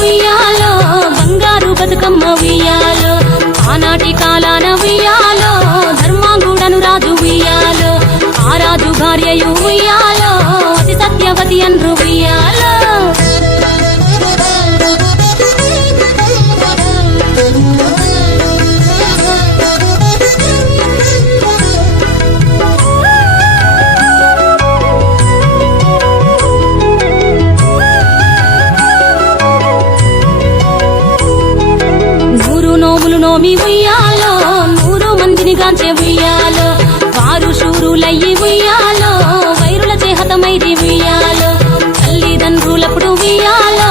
ఉయ్యాలో బంగారు బతుకమ్మ ఉయ్యాలో ఆనాటి కాలాన ఉయ్యాలో ధర్మాంగుడను రాజు ఉయ్యాలో ఆ రాజు భార్యయు ఉయ్యాలో అతి సత్యవతి అన్రు ఉయ్యాలో నోమి ఉయ్యాలో 100 మందిని గాంచే ఉయ్యాలో వారు శూరులయ్యి ఉయ్యాలో వైరుల చేహతమైది ఉయ్యాలో తల్లిదండ్రులప్పుడు ఉయ్యాలో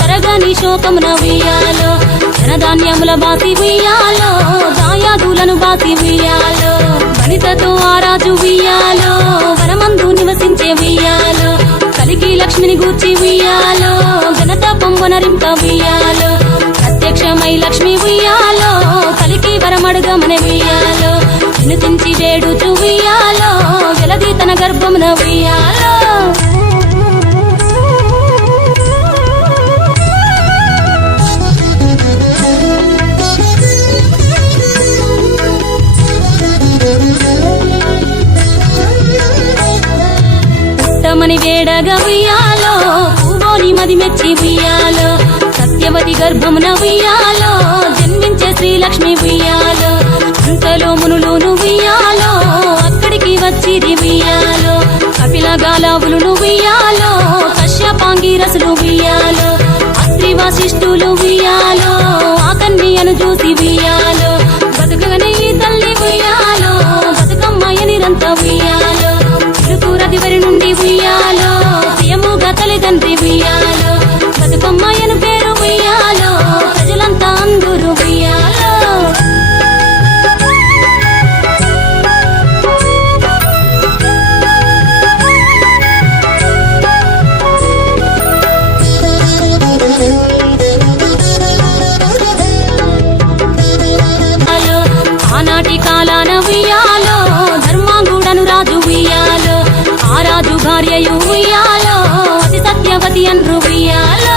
తరగని శోకమున ఉయ్యాలో ధనధాన్యముల బాసి ఉయ్యాలో దాయాదులను బాసి ఉయ్యాలో వనితతో ఆ రాజు ఉయ్యాలో వనమందు నివసించే ఉయ్యాలో కలికి లక్ష్మిని గూర్చి ఉయ్యాలో ఘనత పొంగనరింప ఉయ్యాలో ప్రత్యక్షమై లక్ష్మి ఉయ్యాలో కలికి వరమడుగమని ఉయ్యాలో వినుతించి వేడుచు ఉయ్యాలో వెలది తన గర్భమున ఉయ్యాలో పుట్టమని వేడగా ఉయ్యాలో పూవోని మది మెచ్చి ఉయ్యాలో సత్యవతి గర్భమున ఉయ్యాలో జన్మించే శ్రీలక్ష్మి ఉయ్యాలో అంతలో మునులును ఉయ్యాలో అక్కడికి వచ్చిరి ఉయ్యాలో కపిల గాలావులును ఉయ్యాలో కశ్యపాంగిరసులు ఉయ్యాలో అత్రి వశిష్ఠులు ఉయ్యాలో ఆ కన్యను చూసి ఉయ్యాలో బతుకగనే ఈ తల్లి ఉయ్యాలో బతుకమ్మయ్య నిరంత ఉయ్యాలో తిరుకురదివరి నుండి ఉయ్యాలో ప్రియముగా తల్లిదండ్రి ఉయ్యాలో బతుకమ్మయ్యను పేరు ఉయ్యాలో ప్రజలంతా అందరూ ఉయ్యాలో ఆనాటి కాలాన ఉయ్యాలో ధర్మాంగుడను రాజు ఉయ్యాలో ఆ రాజు భార్యయు ఉయ్యాలో అతి సత్యవతి అన్రు ఉయ్యాలో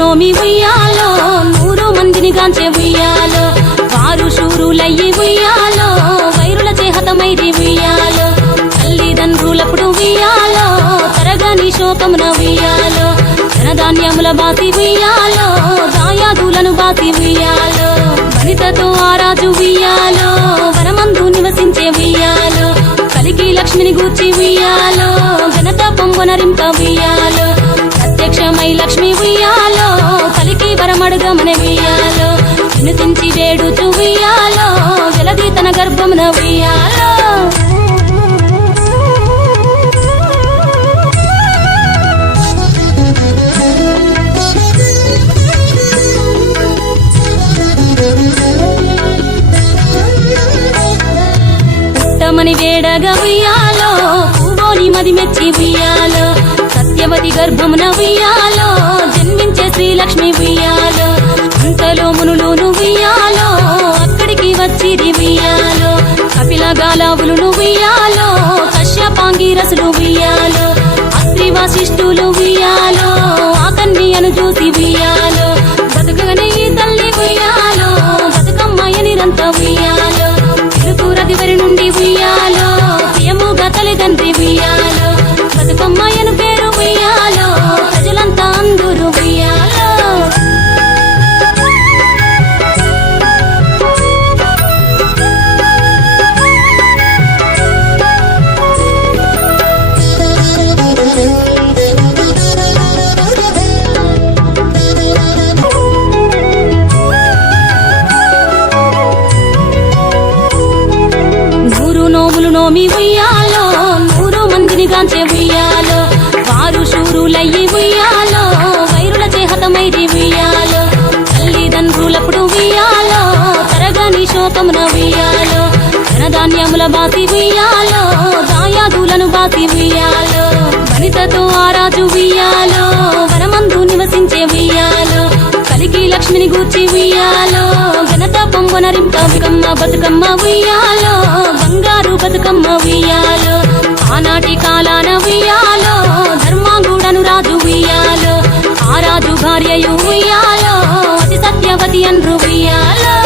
నోమి ఉయ్యాలో 100 మందిని గాంచే ఉయ్యాలో వారు శూరులయ్యి ఉయ్యాలో వైరుల చేహతమైది ఉయ్యాలో తల్లిదండ్రులప్పుడు ఉయ్యాలో తరగని శోకమున ఉయ్యాలో ధనధాన్యముల బాసి ఉయ్యాలో దాయాదులను బాసి ఉయ్యాలో వనితతో ఆ రాజు ఉయ్యాలో వనమందు నివసించే ఉయ్యాలో కలికి లక్ష్మిని గూర్చి ఉయ్యాలో ఘనత పొంగనరింప ఉయ్యాలో ప్రత్యక్షమై లక్ష్మి ఉయ్యాలో కలికి వరమడుగమని ఉయ్యాలో వినుతించి వేడుచు ఉయ్యాలో వెలది తన గర్భమున ఉయ్యాలో పుట్టమని వేడగా ఉయ్యాలో పూవోని మది మెచ్చి ఉయ్యాలో సత్యవతి గర్భమున ఉయ్యాలో జన్మించే శ్రీలక్ష్మి ఉయ్యాలో అంతలో మునులును ఉయ్యాలో అక్కడికి వచ్చిరి ఉయ్యాలో కపిల గాలావులును ఉయ్యాలో కశ్యపాంగిరసులు ఉయ్యాలో అత్రి వశిష్ఠులు ఉయ్యాలో ఆ కన్యను చూసి ఉయ్యాలో బతుకగనే ఈ తల్లి ఉయ్యాలో బతుకమ్మయ్య నిరంత ఉయ్యాలో తిరుకురదివరి నుండి ఉయ్యాలో ప్రియముగా తల్లిదండ్రి ఉయ్యాలో బతుకమ్మయ్యను పేరు ఉయ్యాలో ప్రజలంతా అందరూ ఉయ్యాలో నోమి ఉయ్యాలో 100 మందిని గాంచే ఉయ్యాలో వారు శూరులయ్యి ఉయ్యాలో వైరుల చేహతమైది ఉయ్యాలో తల్లిదండ్రులప్పుడు ఉయ్యాలో తరగని శోకమున ఉయ్యాలో ధనధాన్యముల బాసి ఉయ్యాలో దాయాదులను బాసి ఉయ్యాలో రాజు ఉయ్యాలో వనమందు నివసించే ఉయ్యాలో కలికి లక్ష్మిని గూర్చి ఉయ్యాలో ఘనత పొంగొనరింప బతుకమ్మ ఉయ్యాలో బంగారు బతుకమ్మ ఉయ్యాలో ఆనాటి కాలాన ఉయ్యాలో ధర్మాంగుడను రాజు ఉయ్యాలో ఆ రాజు భార్యయు ఉయ్యాలో అతి సత్యవతి అన్రు ఉయ్యాలో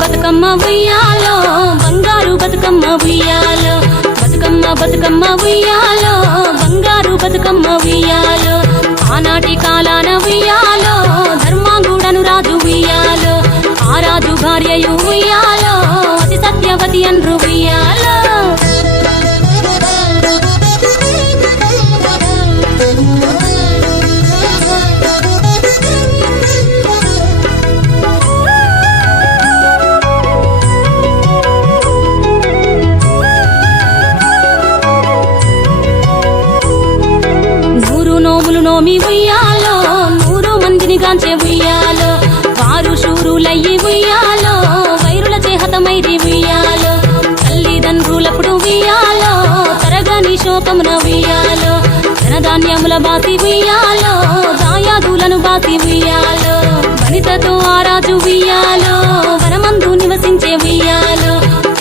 బతుకమ్మ ఉయ్యాలో బంగారు బతుకమ్మ ఉయ్యాలో బతుకమ్మ ఉయ్యాలో బంగారు బతుకమ్మ ఉయ్యాలో ఆనాటి కాలాన ఉయ్యాలో ధర్మాంగుడను రాజు ఉయ్యాలో ఆ రాజు భార్యయు ఉయ్యాలో అతి సత్యవతి అన్రు ఉయ్యాలో నోమి ఉయ్యాలో 100 మందిని గాంచే ఉయ్యాలో వారు శూరులయ్యి ఉయ్యాలో వైరుల చేహతమైరి ఉయ్యాలో తల్లిదండ్రులప్పుడు ఉయ్యాలో తరగని శోకమున ఉయ్యాలో ధనధాన్యముల బాసి ఉయ్యాలో దాయాదులను బాసి ఉయ్యాలో వనితతో ఆరాజు ఉయ్యాలో వనమందు నివసించే ఉయ్యాలో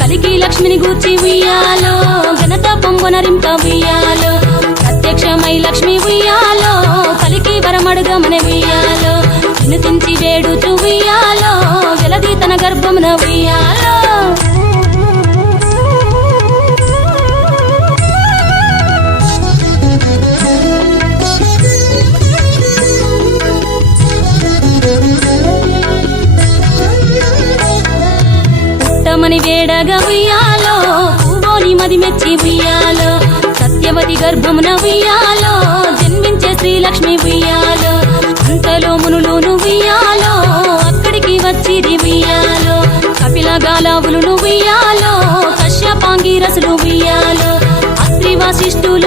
కలికి లక్ష్మిని గూర్చి ఉయ్యాలో ఘనత పొంగొనరింప ఉయ్యాలో ప్రత్యక్షమై లక్ష్మి ఉయ్యాలో కలికి వరమడుగమన ఉయ్యాలో వినుతించి వేడుచు ఉయ్యాలో వెలది తన గర్భమున ఉయ్యాలో పుట్టమని వేడగా ఉయ్యాలో పూవోని మది మెచ్చి ఉయ్యాలో సత్యవతి గర్భమున ఉయ్యాలో జన్మించే శ్రీలక్ష్మి ఉయ్యాలో అంతలో మునులును ఉయ్యాలో అక్కడికి వచ్చిరి ఉయ్యాలో కపిల గాలావులు ఉయ్యాలో కశ్యపాంగి రసులు ఉయ్యాలో అత్రి వశిష్ఠులు